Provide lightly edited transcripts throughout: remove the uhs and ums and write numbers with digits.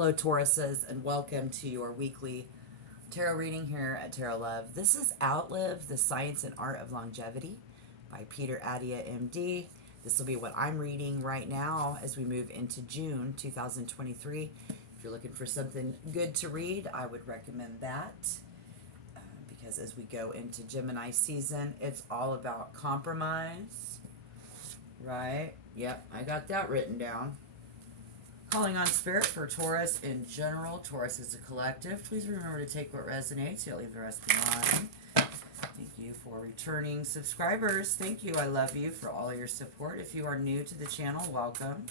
Hello, Tauruses, and welcome to your weekly tarot reading here at Tarot Love. This is Outlive, the Science and Art of Longevity by Peter Adia, MD. This will be what I'm reading right now as we move into June 2023. If you're looking for something good to read, I would recommend that because as we go into Gemini season, it's all about compromise, right? Yep, I got that written down. Calling on spirit for Taurus in general. Taurus is a collective. Please remember to take what resonates. You'll leave the rest behind. Thank you for returning subscribers. Thank you. I love you for all your support. If you are new to the channel, welcome.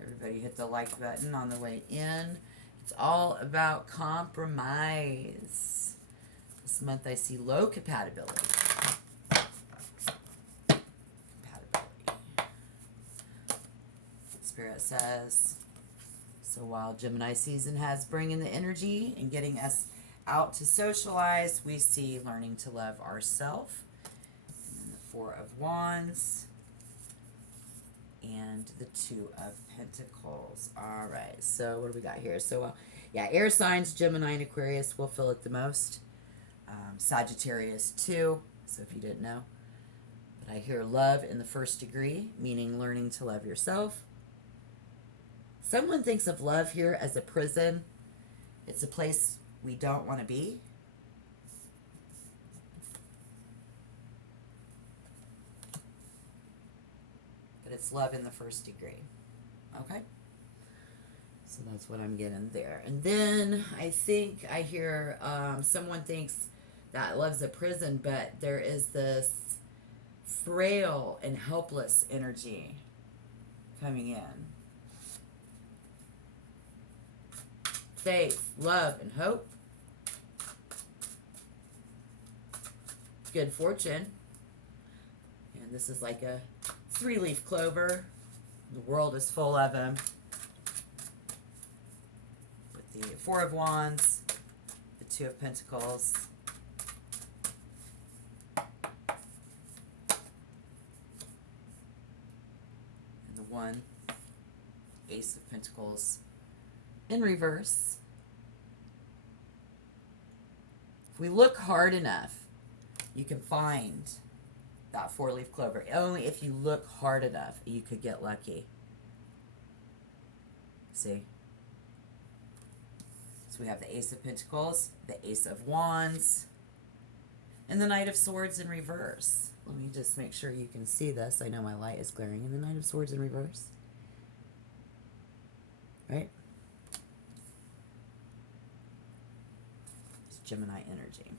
Everybody hit the like button on the way in. It's all about compromise. This month I see low compatibility. Spirit says, so while Gemini season has bringing the energy and getting us out to socialize, we see learning to love ourselves. And then the Four of Wands and the Two of Pentacles. All right, so what do we got here? So, yeah, air signs, Gemini and Aquarius will feel it the most. Sagittarius too, so if you didn't know. But I hear love in the first degree, meaning learning to love yourself. Someone thinks of love here as a prison. It's a place we don't want to be. But it's love in the first degree. Okay? So that's what I'm getting there. And then I think I hear someone thinks that love's a prison, but there is this frail and helpless energy coming in. Faith, love, and hope. Good fortune. And this is like a 3-leaf clover. The world is full of them. With the Four of Wands, the Two of Pentacles, and the one Ace of Pentacles in reverse. If we look hard enough, you can find that 4-leaf clover. Only if you look hard enough, you could get lucky. See? So we have the Ace of Pentacles, the Ace of Wands, and the Knight of Swords in reverse. Let me just make sure you can see this. I know my light is glaring. And the Knight of Swords in reverse. Right? Gemini energy.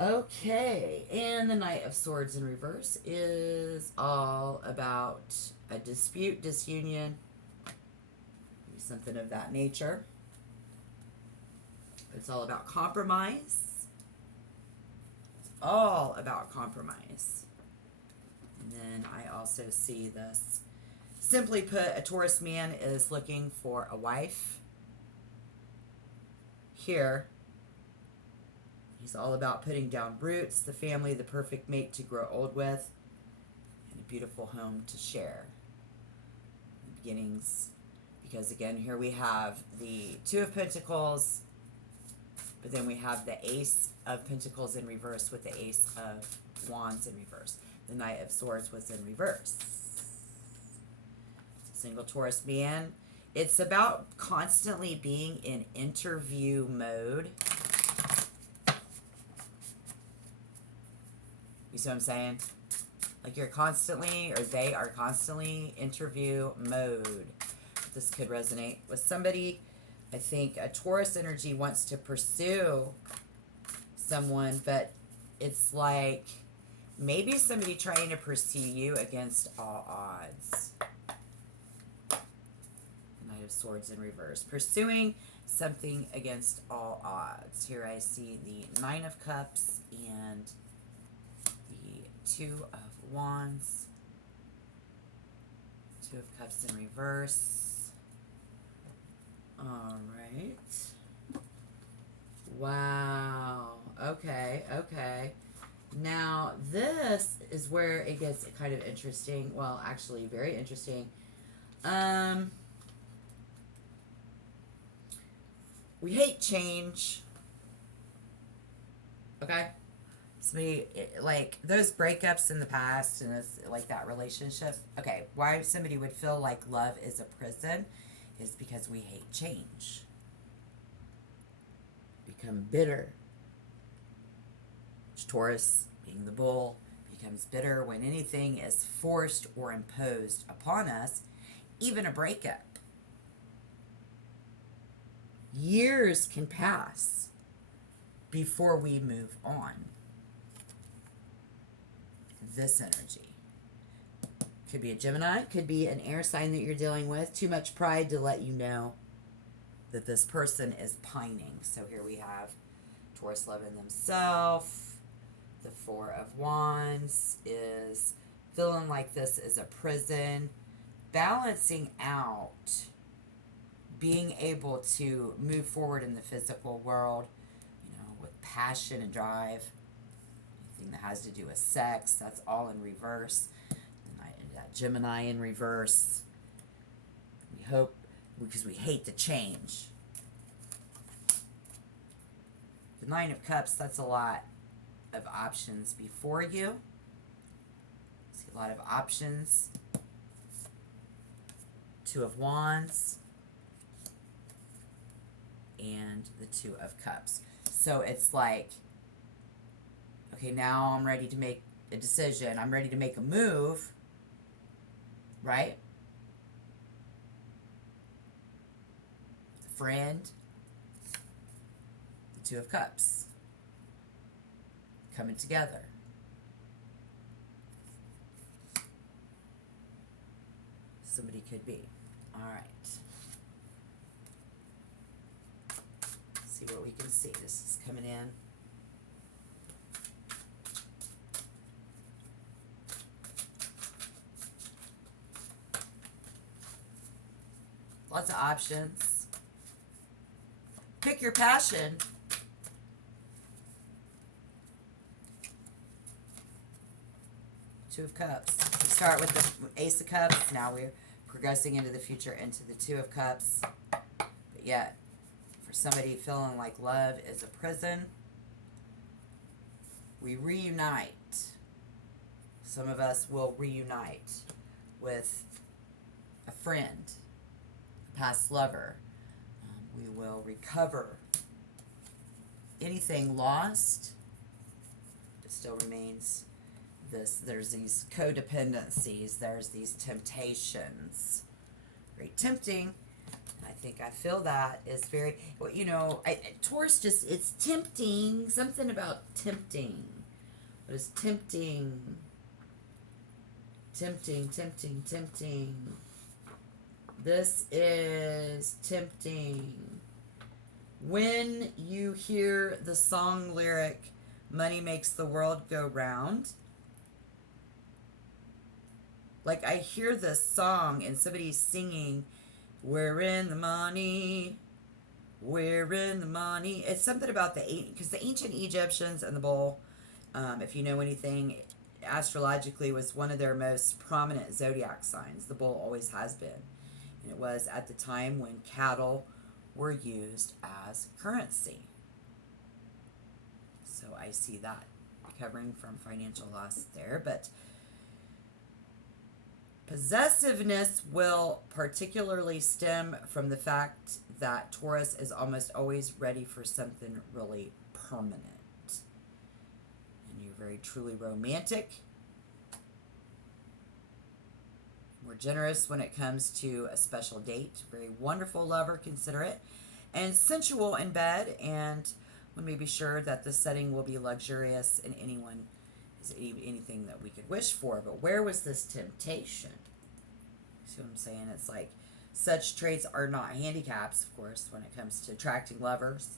Okay, and the Knight of Swords in reverse is all about a dispute, disunion, something of that nature. It's all about compromise. It's all about compromise. And then I also see this. Simply put, a Taurus man is looking for a wife. Here, he's all about putting down roots, the family, the perfect mate to grow old with, and a beautiful home to share. Beginnings, because again, here we have the Two of Pentacles, but then we have the Ace of Pentacles in reverse with the Ace of Wands in reverse. The Knight of Swords was in reverse. Single Taurus man. It's about constantly being in interview mode. You see what I'm saying? Like you're constantly, or they are constantly interview mode. This could resonate with somebody. I think a Taurus energy wants to pursue someone, but it's like maybe somebody trying to pursue you against all odds. Of Swords in reverse. Pursuing something against all odds. Here I see the Nine of Cups and the Two of Wands. Two of Cups in reverse. All right. Wow. Okay, okay. Now, this is where it gets kind of interesting. Well, actually, very interesting. We hate change. Okay? Somebody, like, those breakups in the past and it's like that relationship. Okay, why somebody would feel like love is a prison is because we hate change. Become bitter. Taurus, being the bull, becomes bitter when anything is forced or imposed upon us, even a breakup. Years can pass before we move on. This energy could be a Gemini, could be an air sign that you're dealing with. Too much pride to let you know that this person is pining. So here we have Taurus loving themselves. The Four of Wands is feeling like this is a prison, balancing out, being able to move forward in the physical world, you know, with passion and drive. Anything that has to do with sex, that's all in reverse. And that Gemini in reverse. We hope, because we hate the change. The Nine of Cups, that's a lot of options before you. See a lot of options. Two of Wands and the Two of Cups. So it's like, okay, now I'm ready to make a decision. I'm ready to make a move, right? Friend, the Two of Cups. Coming together. Somebody could be. All right. See what we can see. This is coming in. Lots of options. Pick your passion. Two of Cups. We start with the Ace of Cups. Now we're progressing into the future, into the Two of Cups. But yet, for somebody feeling like love is a prison, we reunite. Some of us will reunite with a friend, a past lover. We will recover anything lost. It still remains this. There's these codependencies. There's these temptations. Very tempting. I feel that is very, well, you know, Taurus just, it's tempting. Something about tempting. What is tempting? Tempting. This is tempting. When you hear the song lyric, money makes the world go round. Like, I hear this song and somebody's singing, we're in the money, we're in the money. It's something about because the ancient Egyptians and the bull, if you know anything, astrologically was one of their most prominent zodiac signs. The bull always has been. And it was at the time when cattle were used as currency. So I see that recovering from financial loss there. But possessiveness will particularly stem from the fact that Taurus is almost always ready for something really permanent. And you're very truly romantic. We're generous when it comes to a special date. Very wonderful lover, considerate, and sensual in bed. And we may be sure that the setting will be luxurious and anyone is anything that we could wish for. But where was this temptation? See what I'm saying? It's like such traits are not handicaps, of course, when it comes to attracting lovers.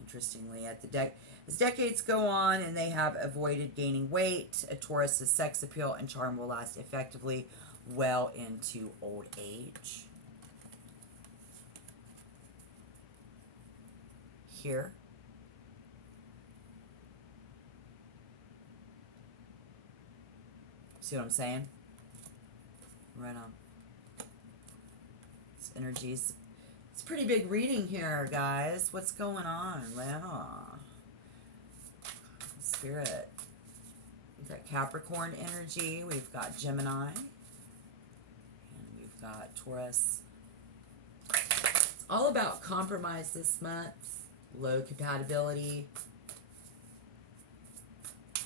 Interestingly, as decades go on and they have avoided gaining weight, a Taurus's sex appeal and charm will last effectively well into old age. Here. See what I'm saying? Right on. This energy's It's a pretty big reading here, guys. What's going on? Wow. Spirit. We've got Capricorn energy. We've got Gemini. And we've got Taurus. It's all about compromise this month. Low compatibility.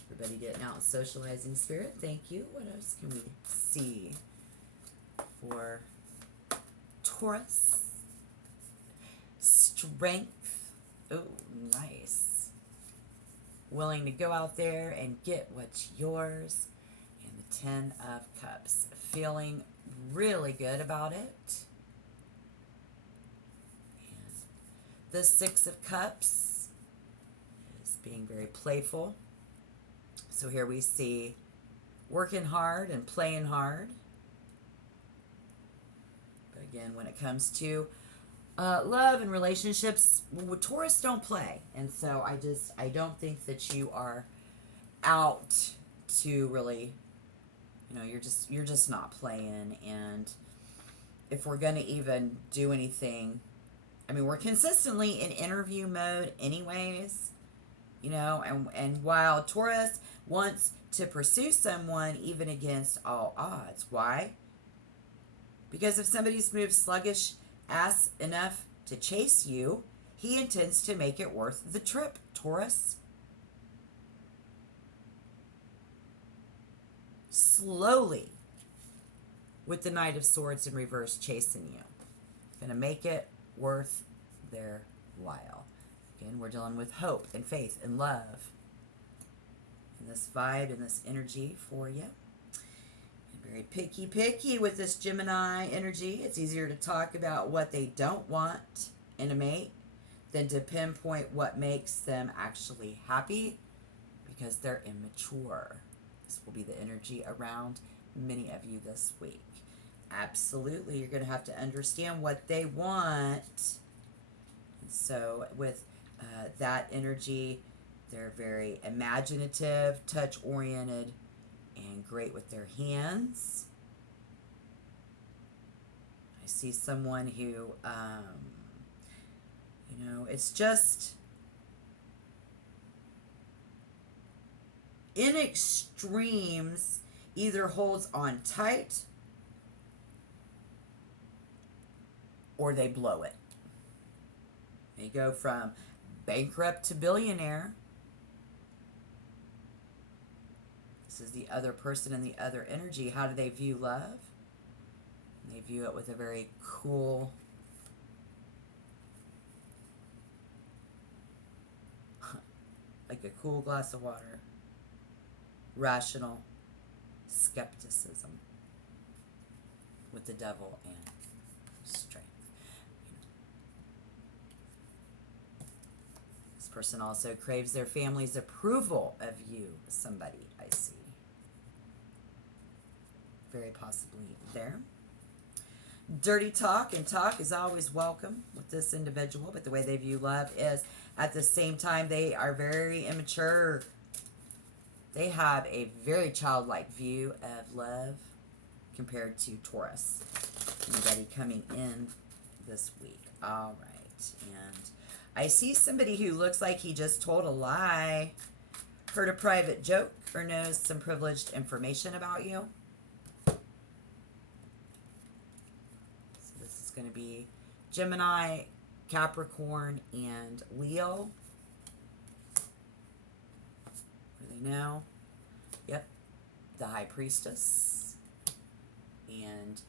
Everybody getting out and socializing. Spirit, thank you. What else can we see for Taurus? Strength. Oh, nice. Willing to go out there and get what's yours. And the Ten of Cups. Feeling really good about it. And the Six of Cups is being very playful. So here we see working hard and playing hard. But again, when it comes to love and relationships, Taurus don't play. And so I don't think that you are out to really, you're just not playing. And if we're going to even do anything, I mean, we're consistently in interview mode anyways, and while Taurus wants to pursue someone even against all odds. Why? Because if somebody's moved sluggish ass enough to chase you, he intends to make it worth the trip, Taurus. Slowly, with the Knight of Swords in reverse chasing you. Gonna make it worth their while. Again, we're dealing with hope and faith and love. And this vibe and this energy for you. And very picky with this Gemini energy. It's easier to talk about what they don't want in a mate than to pinpoint what makes them actually happy, because they're immature. This will be the energy around many of you this week. Absolutely, you're going to have to understand what they want. And so with that energy, they're very imaginative, touch-oriented, and great with their hands. I see someone who, it's just in extremes, either holds on tight or they blow it. They go from bankrupt to billionaire. This is the other person and the other energy. How do they view love? They view it with a very cool, like a cool glass of water, rational skepticism with the devil and strength. This person also craves their family's approval of you, somebody I see. Very possibly there. Dirty talk, and talk is always welcome with this individual, but the way they view love is, at the same time, they are very immature. They have a very childlike view of love compared to Taurus. Anybody coming in this week. All right. And I see somebody who looks like he just told a lie, heard a private joke, or knows some privileged information about you. So this is going to be Gemini, Capricorn, and Leo. What do they know? Yep. The High Priestess. And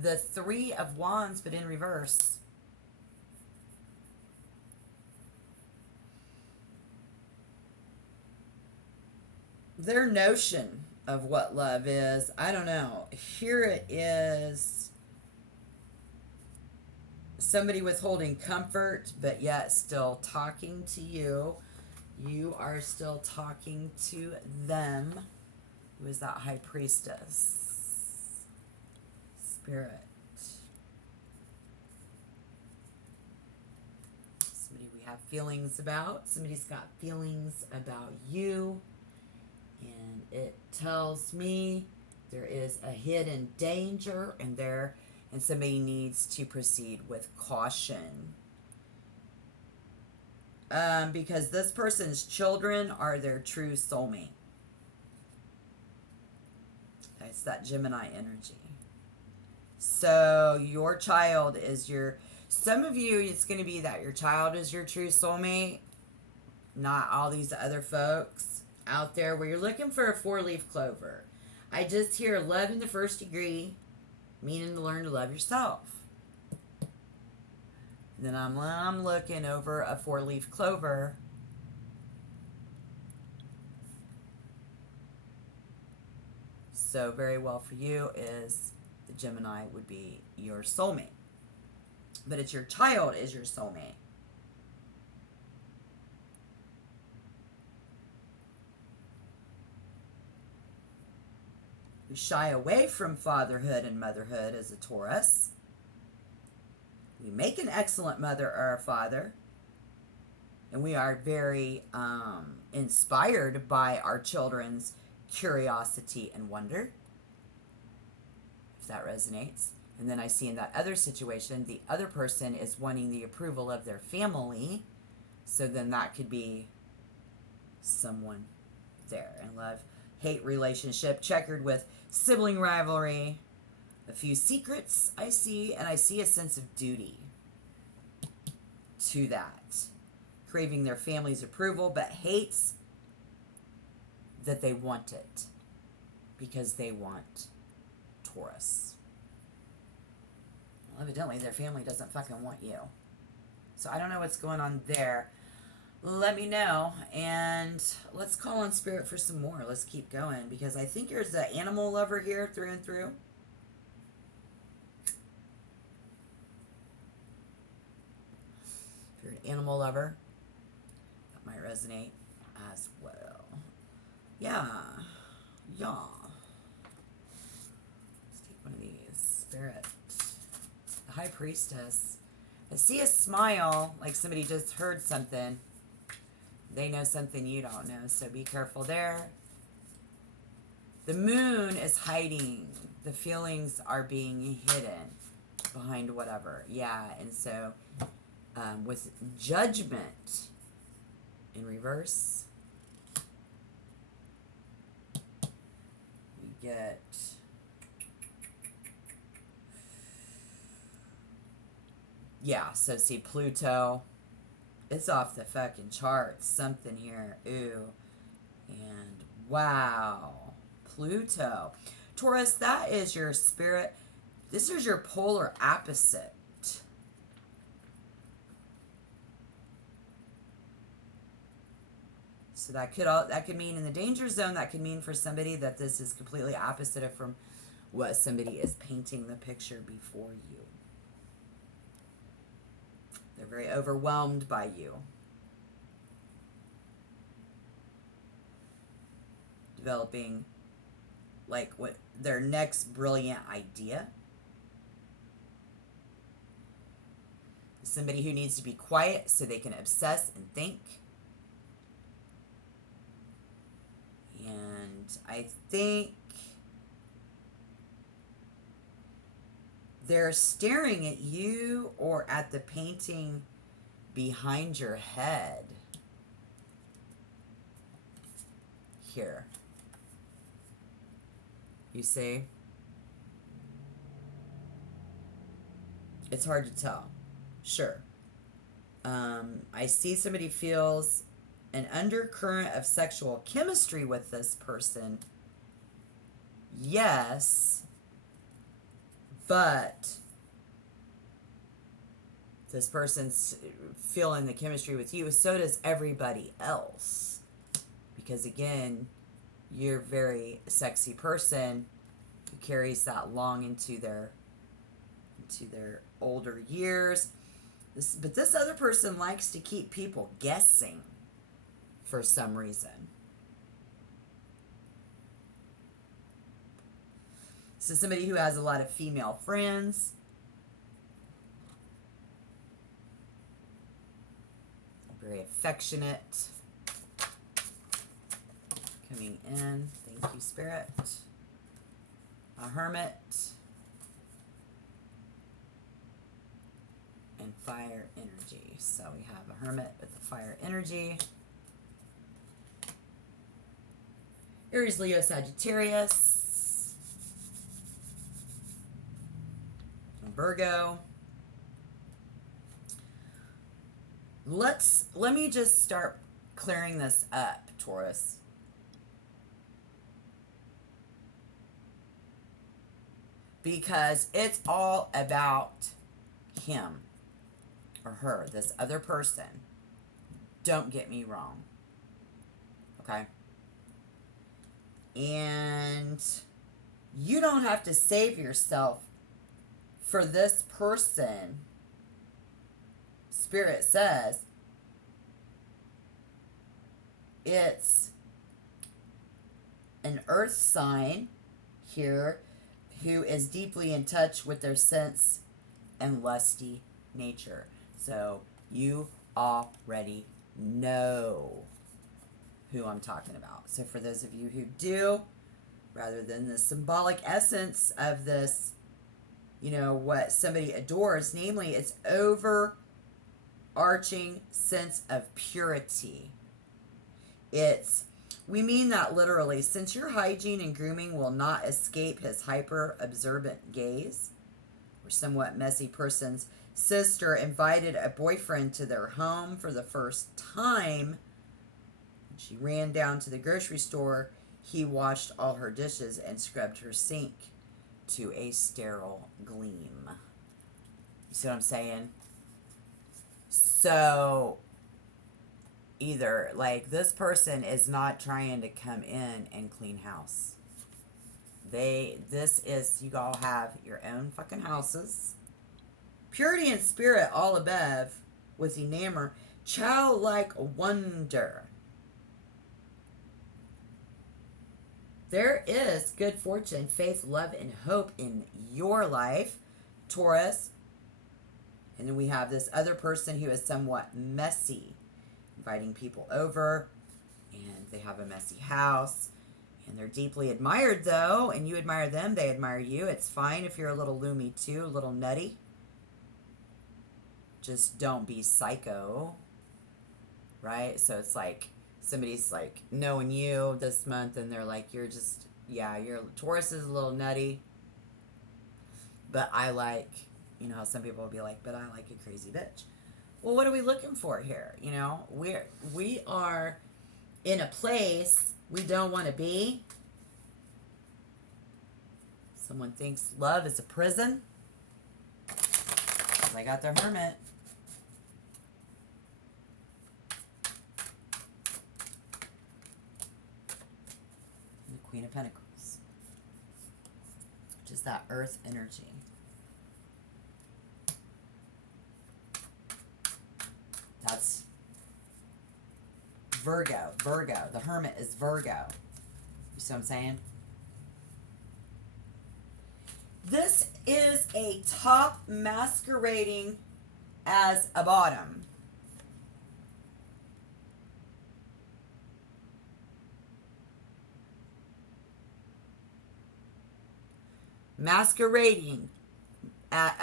the Three of Wands, but in reverse. Their notion of what love is, I don't know. Here it is. Somebody withholding comfort, but yet still talking to you. You are still talking to them. Who is that High Priestess? Spirit. Somebody we have feelings about. Somebody's got feelings about you. And it tells me there is a hidden danger, and there and somebody needs to proceed with caution. Because this person's children are their true soulmate. It's that Gemini energy. So your child is your... Some of you, it's going to be that your child is your true soulmate. Not all these other folks out there where you're looking for a 4-leaf clover. I just hear love in the first degree, meaning to learn to love yourself. Then I'm looking over a 4-leaf clover. So very well for you is the Gemini would be your soulmate. But it's your child is your soulmate. We shy away from fatherhood and motherhood as a Taurus. We make an excellent mother or a father. And we are very inspired by our children's curiosity and wonder. If that resonates. And then I see in that other situation, the other person is wanting the approval of their family. So then that could be someone there in love-hate relationship, checkered with sibling rivalry, a few secrets I see, and I see a sense of duty to that. Craving their family's approval, but hates that they want it because they want Taurus. Well, evidently their family doesn't fucking want you. So I don't know what's going on there. Let me know, and let's call on Spirit for some more. Let's keep going, because I think there's an animal lover here through and through. If you're an animal lover, that might resonate as well. Yeah. Let's take one of these. Spirit. The High Priestess. I see a smile, like somebody just heard something. They know something you don't know, so be careful there. The moon is hiding. The feelings are being hidden behind whatever. Yeah, and so with Judgment in reverse, we get... Yeah, so see Pluto. It's off the fucking charts. Something here. Ooh. And wow. Pluto. Taurus, that is your spirit. This is your polar opposite. So that could mean in the danger zone, that could mean for somebody that this is completely opposite of from what somebody is painting the picture before you. They're very overwhelmed by you. Developing like what their next brilliant idea. Somebody who needs to be quiet so they can obsess and think. And I think they're staring at you or at the painting behind your head. Here. You see? It's hard to tell. Sure. I see somebody feels an undercurrent of sexual chemistry with this person. Yes. But this person's feeling the chemistry with you, so does everybody else. Because again, you're a very sexy person who carries that long into their older years. But this other person likes to keep people guessing for some reason. So somebody who has a lot of female friends. Very affectionate. Coming in. Thank you, Spirit. A hermit. and fire energy. So we have a hermit with the fire energy. Aries, Leo, Sagittarius. Virgo. Let me just start clearing this up, Taurus. Because it's all about him or her, this other person. Don't get me wrong. Okay? And you don't have to save yourself for this person. Spirit says it's an earth sign here who is deeply in touch with their sense and lusty nature. So you already know who I'm talking about. So for those of you who do, rather than the symbolic essence of this, you know, what somebody adores, namely its overarching sense of purity. We mean that literally, since your hygiene and grooming will not escape his hyper-observant gaze, or somewhat messy person's sister invited a boyfriend to their home for the first time. She ran down to the grocery store. He washed all her dishes and scrubbed her sink to a sterile gleam. You see what I'm saying? So either like this person is not trying to come in and clean house. You all have your own fucking houses. Purity and spirit all above with enamor, childlike wonder. There is good fortune, faith, love, and hope in your life, Taurus. And then we have this other person who is somewhat messy, inviting people over, and they have a messy house, and they're deeply admired though, and you admire them, they admire you. It's fine if you're a little loomy too, a little nutty. Just don't be psycho, right? So it's like somebody's like knowing you this month, and they're like, you're Taurus is a little nutty, but I like, you know how some people will be like, but I like a crazy bitch. Well, what are we looking for here? You know, we are in a place we don't want to be. Someone thinks love is a prison. They got their hermit. And the Queen of Pentacles, which is that earth energy. That's Virgo. The hermit is Virgo. You see what I'm saying? This is a top masquerading as a bottom. Masquerading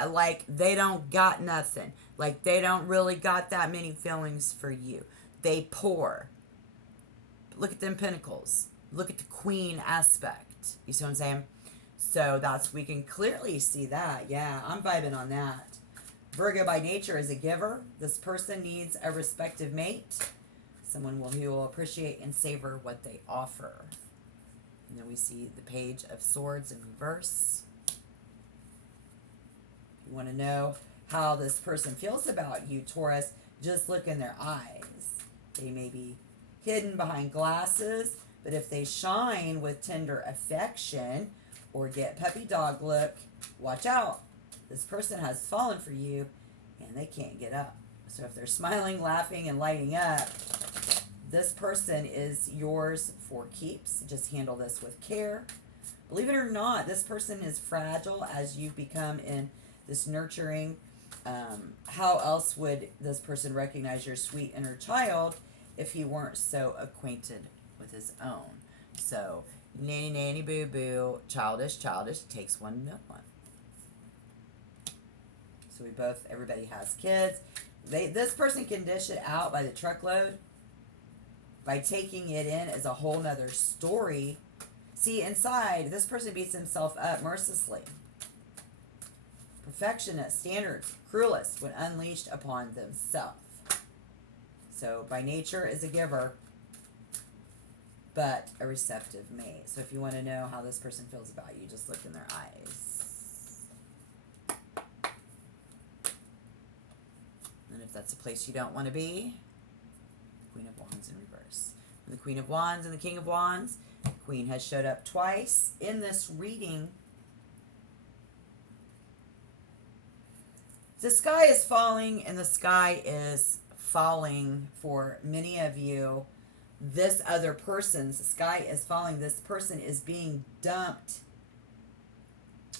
like they don't got nothing. Like they don't really got that many feelings for you. They pour. Look at them pentacles. Look at the queen aspect. You see what I'm saying? So we can clearly see that. Yeah, I'm vibing on that. Virgo by nature is a giver. This person needs a respective mate. Someone who will appreciate and savor what they offer. And then we see the Page of Swords in reverse. If you want to know how this person feels about you, Taurus, just look in their eyes. They may be hidden behind glasses, but if they shine with tender affection or get puppy dog look, watch out. This person has fallen for you and they can't get up. So if they're smiling, laughing, and lighting up, this person is yours for keeps. Just handle this with care. Believe it or not, this person is fragile as you become in this nurturing. How else would this person recognize your sweet inner child if he weren't so acquainted with his own? So, nanny, nanny, boo, boo, childish, takes one to know one. So everybody has kids. This person can dish it out by the truckload by taking it in as a whole nother story. See, inside, this person beats himself up mercilessly. Perfectionist, standards, cruelist when unleashed upon themselves. So by nature is a giver, but a receptive mate. So if you want to know how this person feels about you, just look in their eyes. And if that's a place you don't want to be, Queen of Wands in reverse. And the Queen of Wands and the King of Wands, Queen has showed up twice in this reading. The sky is falling, and the sky is falling for many of you. This other person's sky is falling. This person is being dumped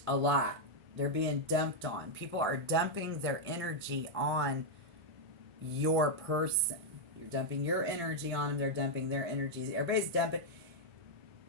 a lot. They're being dumped on. People are dumping their energy on your person. You're dumping your energy on them. They're dumping their energies. Everybody's dumping.